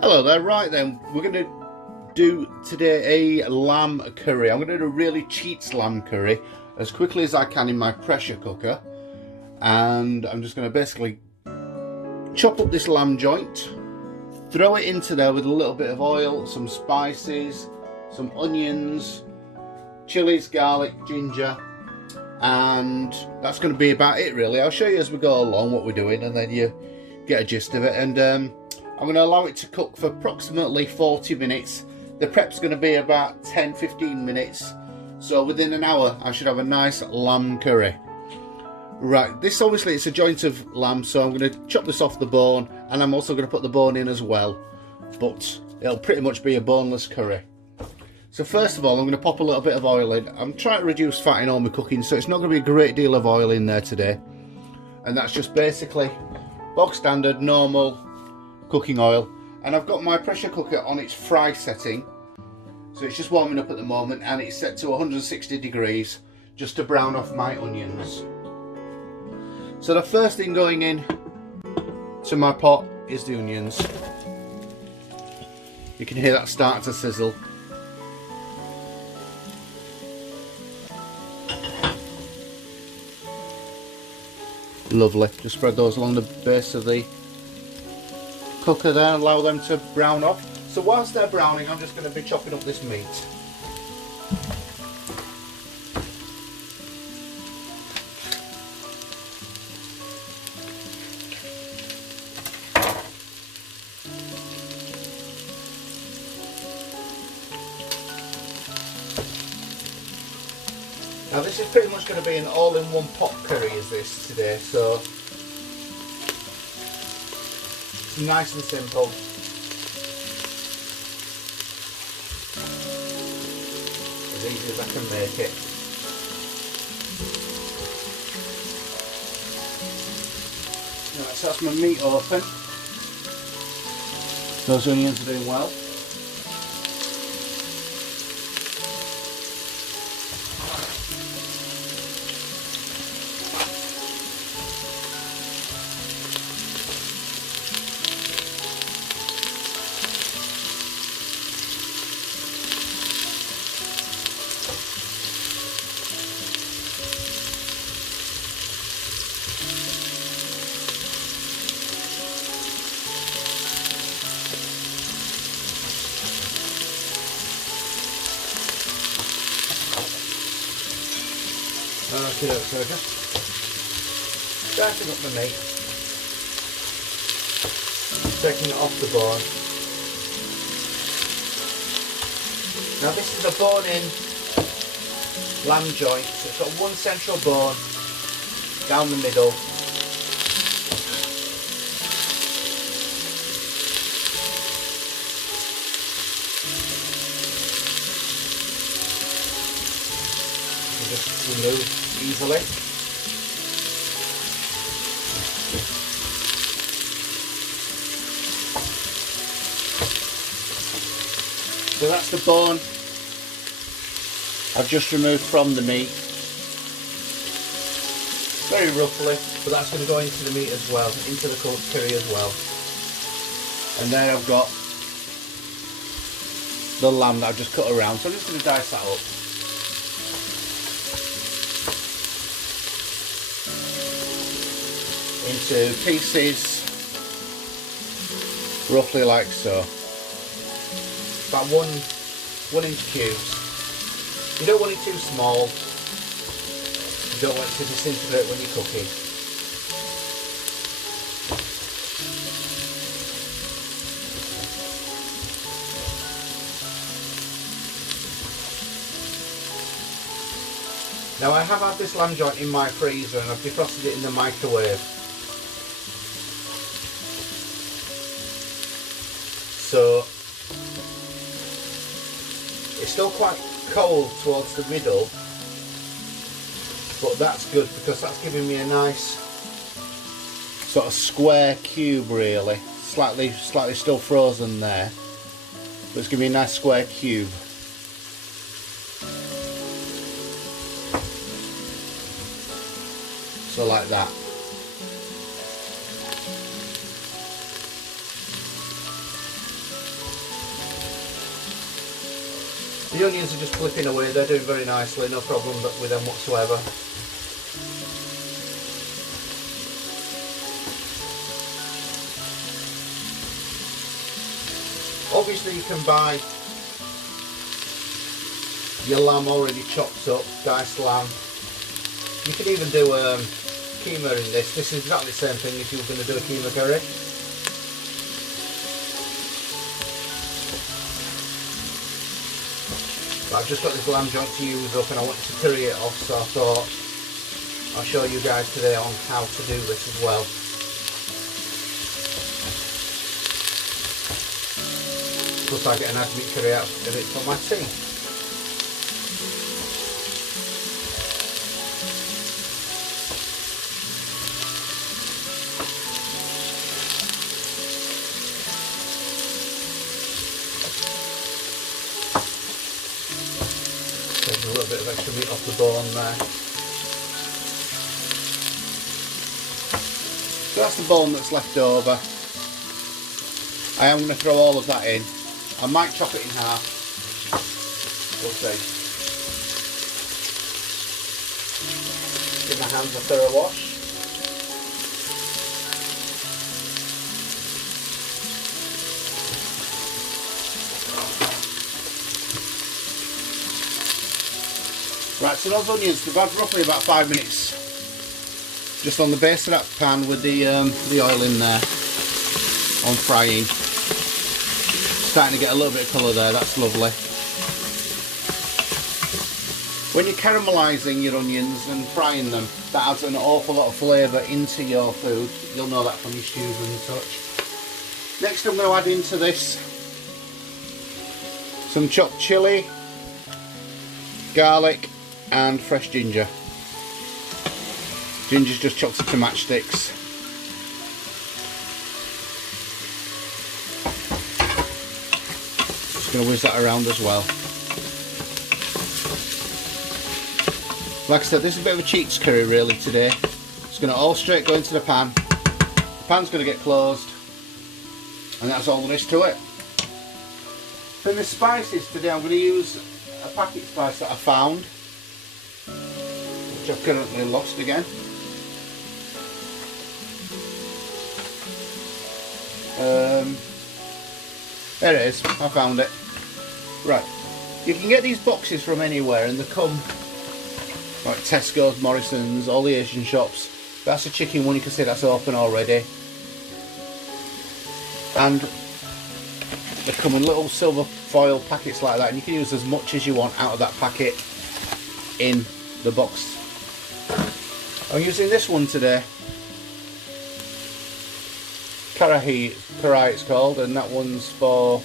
Hello there, right then, we're going to do today a lamb curry. I'm going to do a really cheats lamb curry as quickly as I can in my pressure cooker. And I'm just going to basically chop up this lamb joint, throw it into there with a little bit of oil, some spices, some onions, chilies, garlic, ginger, and that's going to be about it really. I'll show you as we go along what we're doing and then you get a gist of it. And I'm going to allow it to cook for approximately 40 minutes. The prep's going to be about 10-15 minutes. So within an hour I should have a nice lamb curry. Right, this obviously it's a joint of lamb, so I'm going to chop this off the bone, and I'm also going to put the bone in as well. But it'll pretty much be a boneless curry. So first of all I'm going to pop a little bit of oil in. I'm trying to reduce fat in all my cooking, so it's not going to be a great deal of oil in there today. And that's just basically bog standard normal cooking oil, and I've got my pressure cooker on its fry setting, so it's just warming up at the moment, and it's set to 160 degrees just to brown off my onions. So the first thing going in to my pot is the onions. You can hear that start to sizzle. Lovely, just spread those along the base of the cooker there and allow them to brown off. So whilst they're browning, I'm just going to be chopping up this meat. Now this is pretty much going to be an all-in-one pot curry is this today, so it's nice and simple. As easy as I can make it. Right, so that's my meat open. Those onions are doing well. Okay, so just starting up the meat, taking it off the bone. Now this is a bone-in lamb joint, so it's got one central bone down the middle. Just remove easily. So that's the bone I've just removed from the meat. Very roughly, but that's going to go into the meat as well, into the curry as well. And there I've got the lamb that I've just cut around, so I'm just going to dice that up. Into pieces roughly like so, about 1 inch cubes. You don't want it too small, you don't want it to disintegrate when you're cooking. Now I have had this lamb joint in my freezer and I've defrosted it in the microwave. So it's still quite cold towards the middle, but that's good because that's giving me a nice sort of square cube really. Slightly still frozen there, but it's giving me a nice square cube. So like that. The onions are just flipping away, they're doing very nicely, no problem with them whatsoever. Obviously you can buy your lamb already chopped up, diced lamb. You can even do keema in this. This is exactly the same thing if you were going to do a keema curry. But I've just got this lamb joint to use up and I wanted to curry it off, so I thought I'll show you guys today on how to do this as well. Plus I get a nice meat curry out of it for my tea. There's a little bit of extra meat off the bone there. So that's the bone that's left over. I am going to throw all of that in. I might chop it in half. We'll see. Give my hands a thorough wash. Right, so those onions, they've had roughly about 5 minutes just on the base of that pan with the oil in there on frying. Starting to get a little bit of colour there, that's lovely. When you're caramelising your onions and frying them, that adds an awful lot of flavour into your food. You'll know that from your stews and such. Next I'm going to add into this some chopped chilli, garlic and fresh ginger. Ginger's just chopped into matchsticks. Going to whiz that around as well. Like I said, this is a bit of a cheats curry really today. It's going to all straight go into the pan. The pan's going to get closed, and that's all there is to it. Then the spices today, I'm going to use a packet spice that I found, which I've currently lost again. There it is, I found it. Right, you can get these boxes from anywhere and they come like Tesco's, Morrison's, all the Asian shops. That's a chicken one, you can see that's open already. And they come in little silver foil packets like that, and you can use as much as you want out of that packet in the box. I'm using this one today. Karahi it's called, and that one's for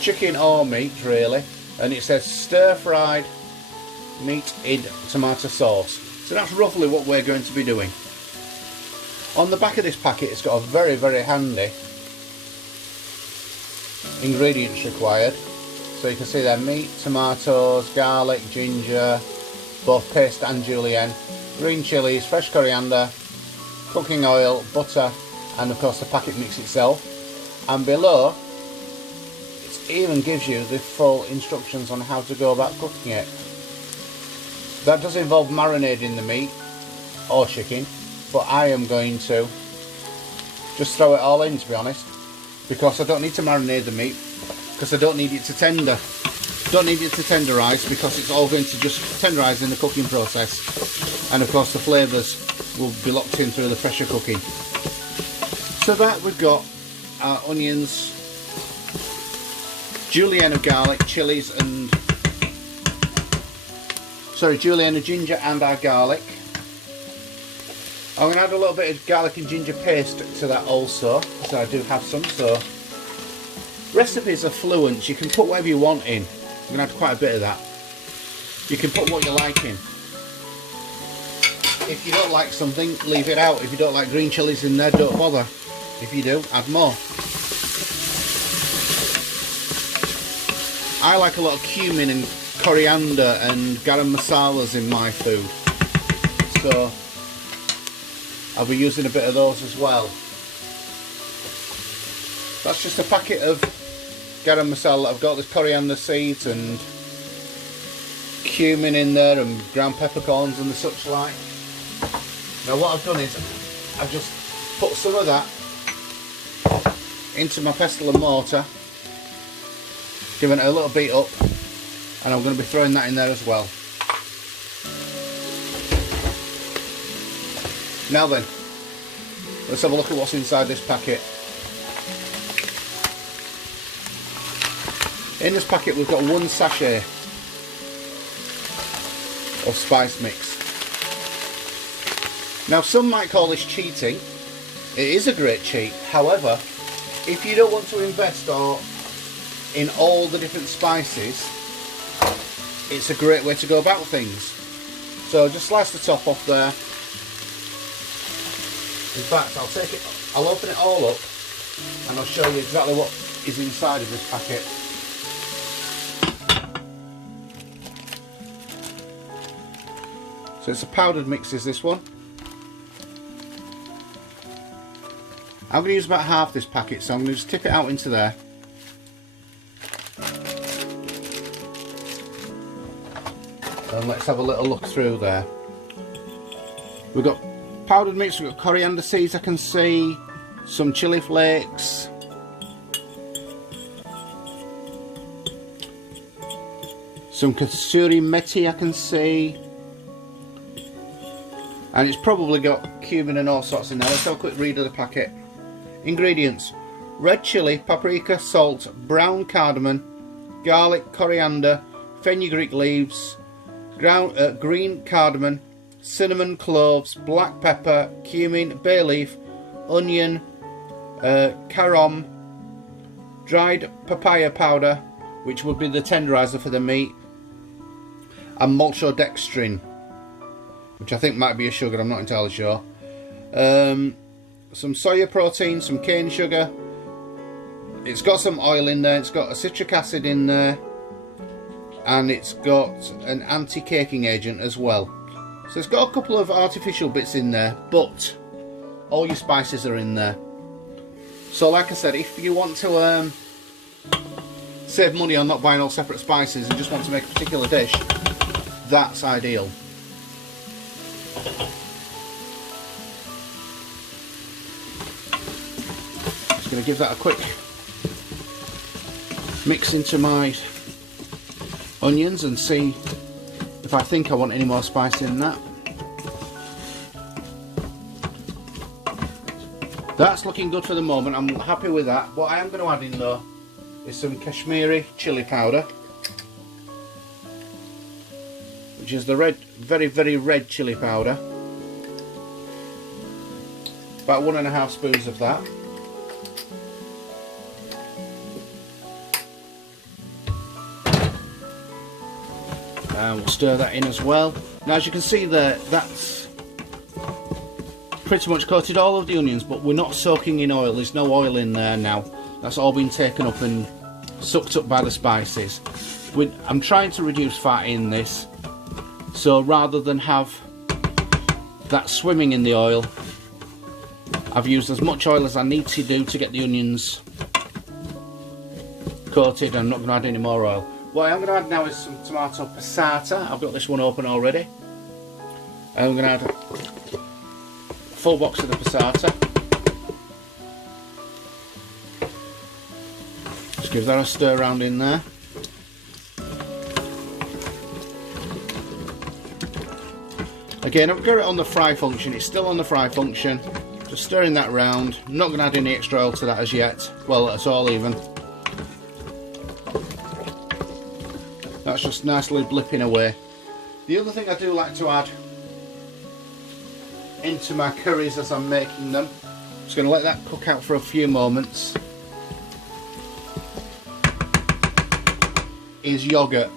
chicken or meat really, and it says stir fried meat in tomato sauce. So that's roughly what we're going to be doing. On the back of this packet it's got a very handy ingredients required. So you can see there meat, tomatoes, garlic, ginger, both paste and julienne, green chilies, fresh coriander, cooking oil, butter, and of course the packet mix itself. And below it even gives you the full instructions on how to go about cooking it. That does involve marinating the meat or chicken, but I am going to just throw it all in, to be honest, because I don't need to marinate the meat, because I don't need it to tender. Don't need it to tenderise, because it's all going to just tenderise in the cooking process, and of course the flavours will be locked in through the pressure cooking. So that we've got our onions, julienne of garlic, chilies and julienne of ginger and our garlic. I'm going to add a little bit of garlic and ginger paste to that also, so I do have some. So recipes are fluent, you can put whatever you want in. I'm going to add quite a bit of that. You can put what you like in. If you don't like something, leave it out. If you don't like green chilies in there, don't bother. If you do, add more. I like a lot of cumin and coriander and garam masalas in my food, so I'll be using a bit of those as well. That's just a packet of garam masala. I've got the coriander seeds and cumin in there and ground peppercorns and the such like. Now what I've done is I've just put some of that into my pestle and mortar, giving it a little beat up, and I'm going to be throwing that in there as well. Now then, let's have a look at what's inside this packet. In this packet we've got 1 sachet of spice mix. Now some might call this cheating. It is a great cheat. However, if you don't want to invest in all the different spices, it's a great way to go about things. So just slice the top off there. In fact, I'll open it all up and I'll show you exactly what is inside of this packet. So it's a powdered mix, is this one. I'm going to use about half this packet, so I'm going to just tip it out into there. And let's have a little look through there. We've got powdered mix, we've got coriander seeds I can see, some chili flakes, some kasuri methi I can see, and it's probably got cumin and all sorts in there. Let's have a quick read of the packet. Ingredients: red chili, paprika, salt, brown cardamom, garlic, coriander, fenugreek leaves, green cardamom, cinnamon, cloves, black pepper, cumin, bay leaf, onion, carom, dried papaya powder, which would be the tenderizer for the meat, and maltodextrin, which I think might be a sugar, I'm not entirely sure. Some soya protein, some cane sugar. It's got some oil in there, it's got a citric acid in there, and it's got an anti-caking agent as well. So it's got a couple of artificial bits in there, but all your spices are in there. So like I said, if you want to save money on not buying all separate spices and just want to make a particular dish, that's ideal. Just going to give that a quick mix into my onions and see if I think I want any more spice in that. That's looking good for the moment, I'm happy with that. What I am going to add in though is some Kashmiri chili powder, which is the red, very red chili powder. About 1.5 spoons of that. And we'll stir that in as well. Now as you can see there, that's pretty much coated all of the onions, but we're not soaking in oil. There's no oil in there now. That's all been taken up and sucked up by the spices. I'm trying to reduce fat in this, so rather than have that swimming in the oil, I've used as much oil as I need to do to get the onions coated. I'm not going to add any more oil. What I'm going to add now is some tomato passata. I've got this one open already. And I'm going to add a full box of the passata. Just give that a stir around in there. Again, I've got it on the fry function. It's still on the fry function. Just stirring that around. I'm not going to add any extra oil to that as yet. Well, that's all even. That's just nicely blipping away. The other thing I do like to add into my curries as I'm making them, I'm just going to let that cook out for a few moments, is yogurt.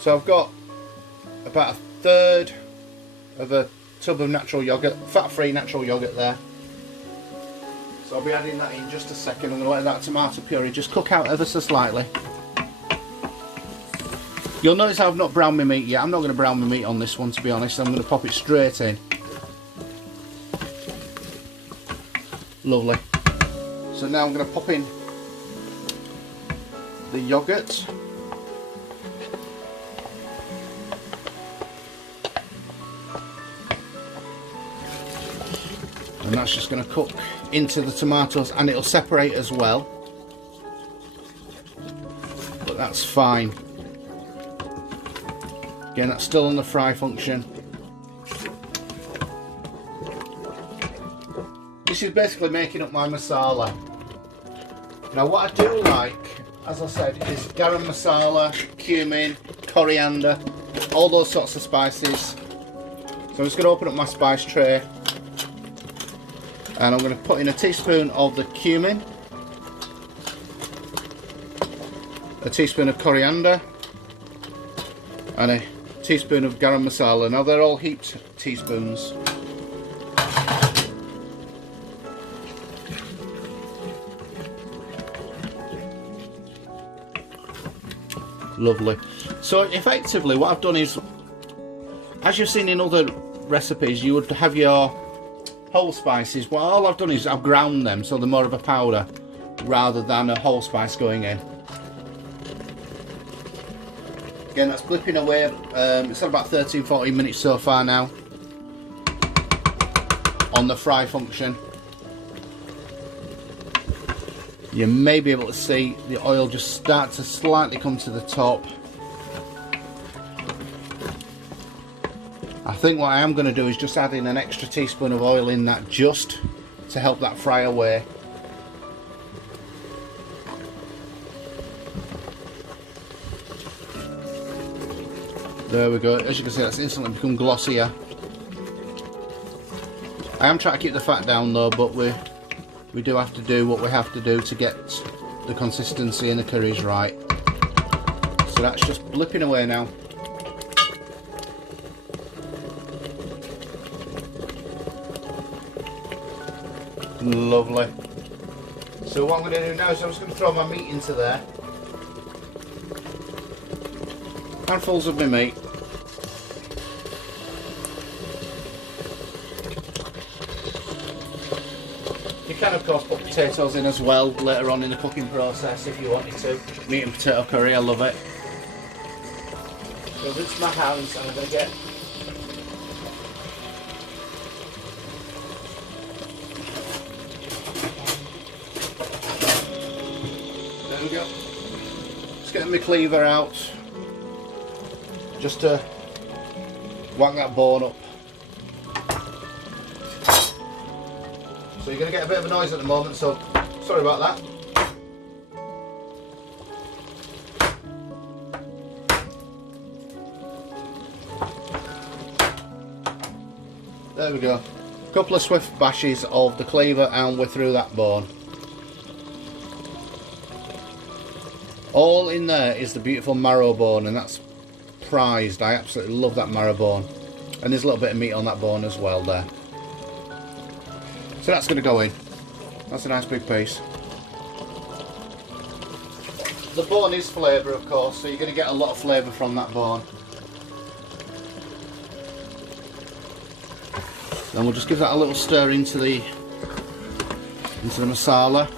So I've got about 1/3 of a tub of natural yogurt, fat-free natural yogurt there. So I'll be adding that in just a second. I'm going to let that tomato puree just cook out ever so slightly. You'll notice I've not browned my meat yet. I'm not going to brown my meat on this one, to be honest. I'm going to pop it straight in. Lovely. So now I'm going to pop in the yogurt. And that's just going to cook into the tomatoes, and it'll separate as well. But that's fine. Again, that's still on the fry function. This is basically making up my masala. Now what I do like, as I said, is garam masala, cumin, coriander, all those sorts of spices. So I'm just going to open up my spice tray, and I'm going to put in a teaspoon of the cumin, a teaspoon of coriander, and a teaspoon of garam masala. Now they're all heaped teaspoons. Lovely. So effectively what I've done is, as you've seen in other recipes, you would have your whole spices. Well, all I've done is I've ground them so they're more of a powder rather than a whole spice going in. Again, that's blipping away. It's had about 13-14 minutes so far now on the fry function. You may be able to see the oil just start to slightly come to the top. I think what I am going to do is just add in an extra teaspoon of oil in that, just to help that fry away. There we go. As you can see, that's instantly become glossier. I am trying to keep the fat down though, but we do have to do what we have to do to get the consistency in the curries right. So that's just blipping away now. Lovely. So what I'm going to do now is I'm just going to throw my meat into there. Handfuls of my meat. You can of course put potatoes in as well later on in the cooking process if you wanted to. Meat and potato curry, I love it. So rinse my hands, and I'm going to get there we go. Just getting my cleaver out just to whack that bone up. So you're going to get a bit of a noise at the moment, so sorry about that. There we go. A couple of swift bashes of the cleaver and we're through that bone. All in there is the beautiful marrow bone, and that's prized. I absolutely love that marrow bone. And there's a little bit of meat on that bone as well there. So that's going to go in. That's a nice big piece. The bone is flavour of course, so you're going to get a lot of flavour from that bone. Then we'll just give that a little stir into the masala.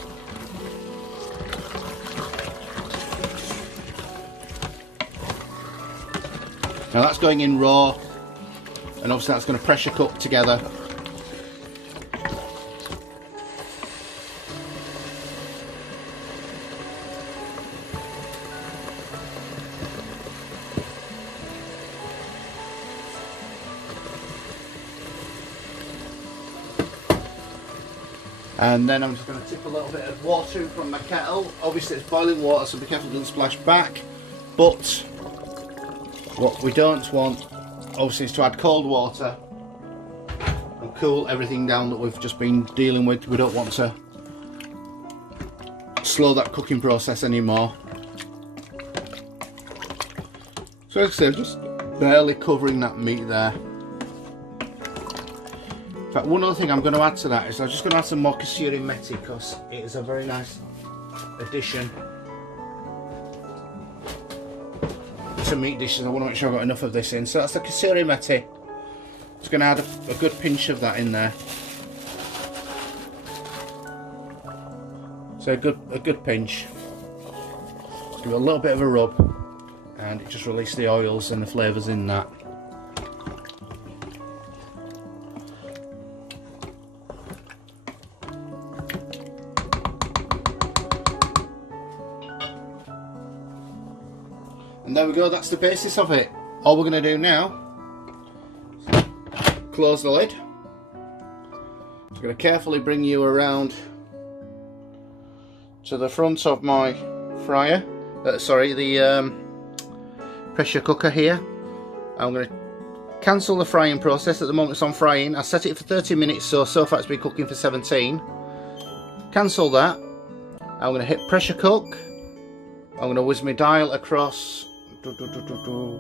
Now that's going in raw, and obviously that's going to pressure cook together. And then I'm just going to tip a little bit of water in from my kettle. Obviously it's boiling water, so be careful it doesn't splash back. But what we don't want, obviously, is to add cold water and cool everything down that we've just been dealing with. We don't want to slow that cooking process anymore. So as I say, just barely covering that meat there. In fact, one other thing I'm going to add to that is I'm just going to add some more kasuri methi, because it is a very nice addition to meat dishes. I want to make sure I've got enough of this in. So that's the kasuri methi. Just going to add a good pinch of that in there. So a good pinch. Give it a little bit of a rub, and it just releases the oils and the flavours in that. And there we go, that's the basis of it. All we're going to do now, close the lid. I'm going to carefully bring you around to the front of my fryer, the pressure cooker here. I'm going to cancel the frying process. At the moment it's on frying. I set it for 30 minutes, so far it's been cooking for 17. Cancel that. I'm going to hit pressure cook. I'm going to whiz my dial across to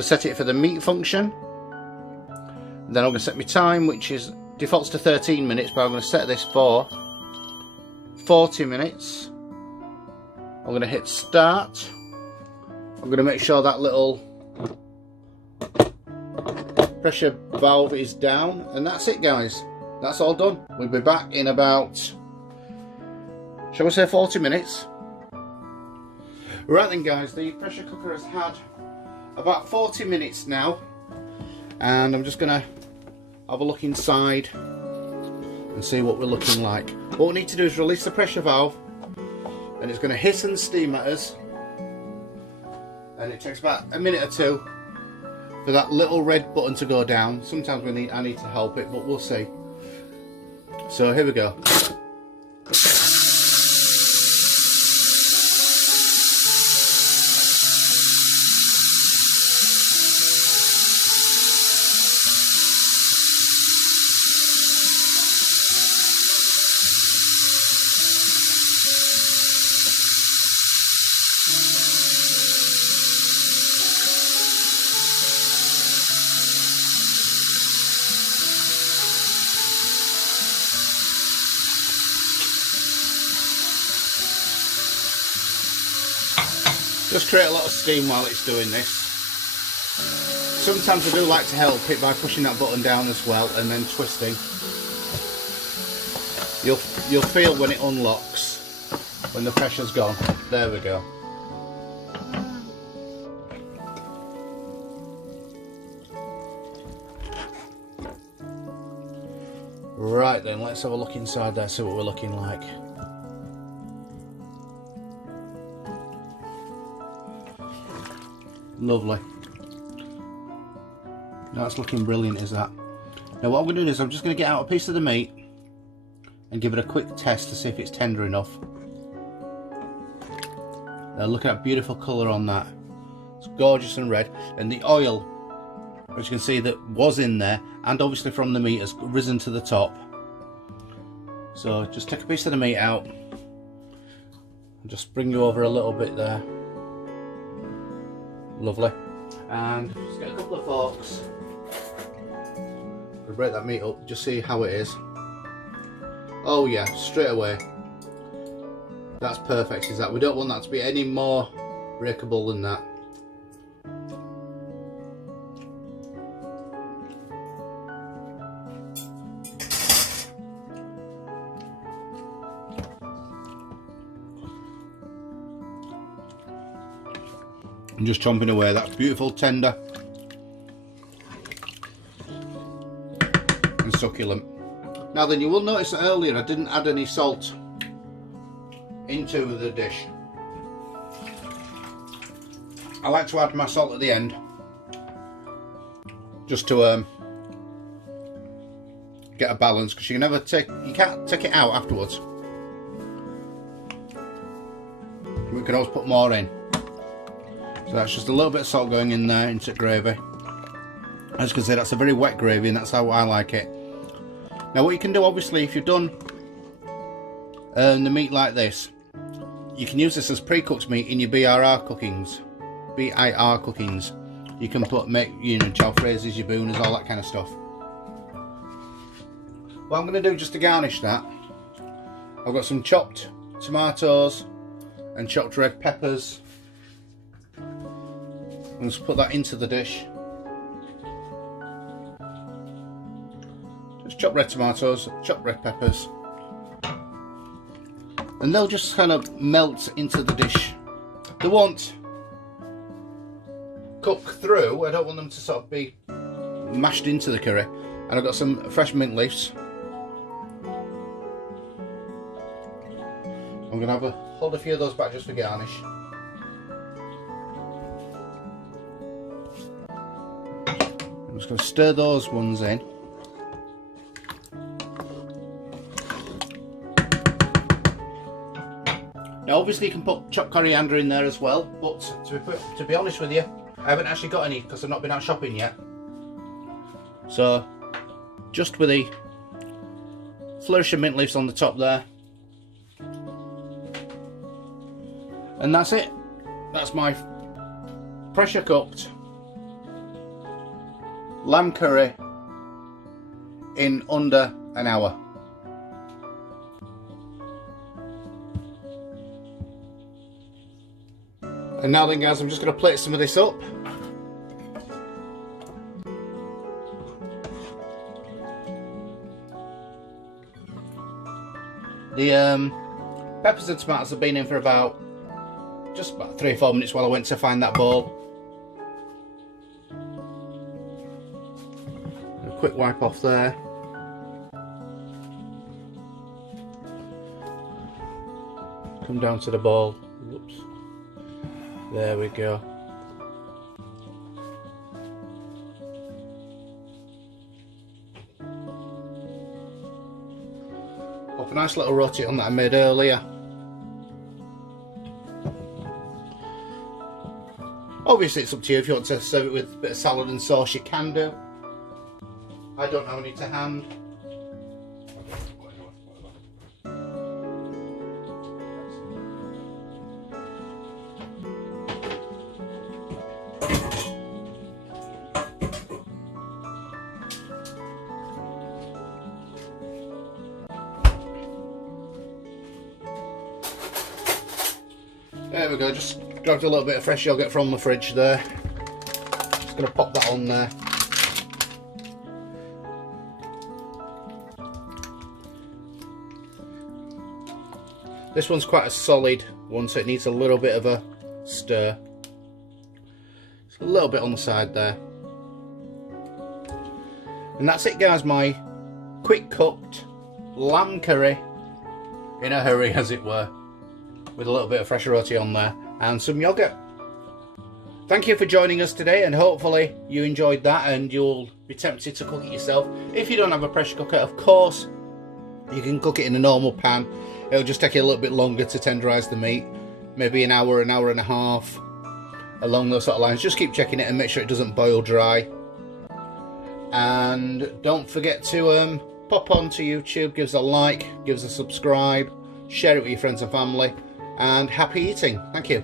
set it for the meat function. Then I'm going to set my time, which is defaults to 13 minutes, but I'm going to set this for 40 minutes. I'm going to hit start. I'm going to make sure that little pressure valve is down, and that's it, guys. That's all done. We'll be back in about, shall we say, 40 minutes. Right then, guys, the pressure cooker has had about 40 minutes now, and I'm just going to have a look inside and see what we're looking like. What we need to do is release the pressure valve, and it's going to hiss and steam at us, and it takes about a minute or two for that little red button to go down. Sometimes I need to help it, but we'll see. So here we go. Just create a lot of steam while it's doing this. Sometimes I do like to help it by pushing that button down as well and then twisting. You'll feel when it unlocks, when the pressure's gone. There we go. Right then, let's have a look inside there, see what we're looking like. Lovely. That's looking brilliant, is that? Now what I'm going to do is I'm just going to get out a piece of the meat and give it a quick test to see if it's tender enough. Now look at that beautiful colour on that. It's gorgeous and red, and the oil, which you can see that was in there, and obviously from the meat, has risen to the top. So just take a piece of the meat out and just bring you over a little bit there. Lovely. And just get a couple of forks. We'll break that meat up, just see how it is. Oh yeah, straight away. That's perfect, is that? We don't want that to be any more breakable than that. I'm just chomping away. That's beautiful, tender and succulent. Now then, you will notice that earlier I didn't add any salt into the dish. I like to add my salt at the end, just to get a balance, because you can't take it out afterwards. We can always put more in. So that's just a little bit of salt going in there into gravy. As you can see, that's a very wet gravy, and that's how I like it. Now what you can do, obviously, if you've done the meat like this, you can use this as pre-cooked meat in your BIR cookings. You can make jalfrezes, your booners, all that kind of stuff. What I'm going to do just to garnish that, I've got some chopped tomatoes and chopped red peppers. I'm just put that into the dish. Just chop red tomatoes, chop red peppers, and and they'll just kind of melt into the dish. They won't cook through. I don't want them to sort of be mashed into the curry. And I've got some fresh mint leaves. I'm going to hold a few of those back just for garnish. I'm just going to stir those ones in. Now obviously you can put chopped coriander in there as well, but to be honest with you, I haven't actually got any because I've not been out shopping yet. So just with the flourish of mint leaves on the top there. And that's it. That's my pressure cooked lamb curry in under an hour. And now then guys, I'm just going to plate some of this up. The peppers and tomatoes have been in for just about 3 or 4 minutes while I went to find that bowl. A quick wipe off there. Come down to the bowl. Whoops. There we go. Pop a nice little roti on that I made earlier. Obviously it's up to you. If you want to serve it with a bit of salad and sauce, you can do. I don't have any to hand. There we go, just grabbed a little bit of fresh yogurt from the fridge there. Just going to pop that on there. This one's quite a solid one, so it needs a little bit of a stir. Just a little bit on the side there. And that's it guys, my quick cooked lamb curry in a hurry, as it were, with a little bit of fresh roti on there and some yogurt. Thank you for joining us today, and hopefully you enjoyed that and you'll be tempted to cook it yourself. If you don't have a pressure cooker, of course you can cook it in a normal pan. It'll just take you a little bit longer to tenderize the meat, maybe an hour and a half, along those sort of lines. Just keep checking it and make sure it doesn't boil dry. And don't forget to pop onto YouTube, give us a like, give us a subscribe, share it with your friends and family, and happy eating. Thank you.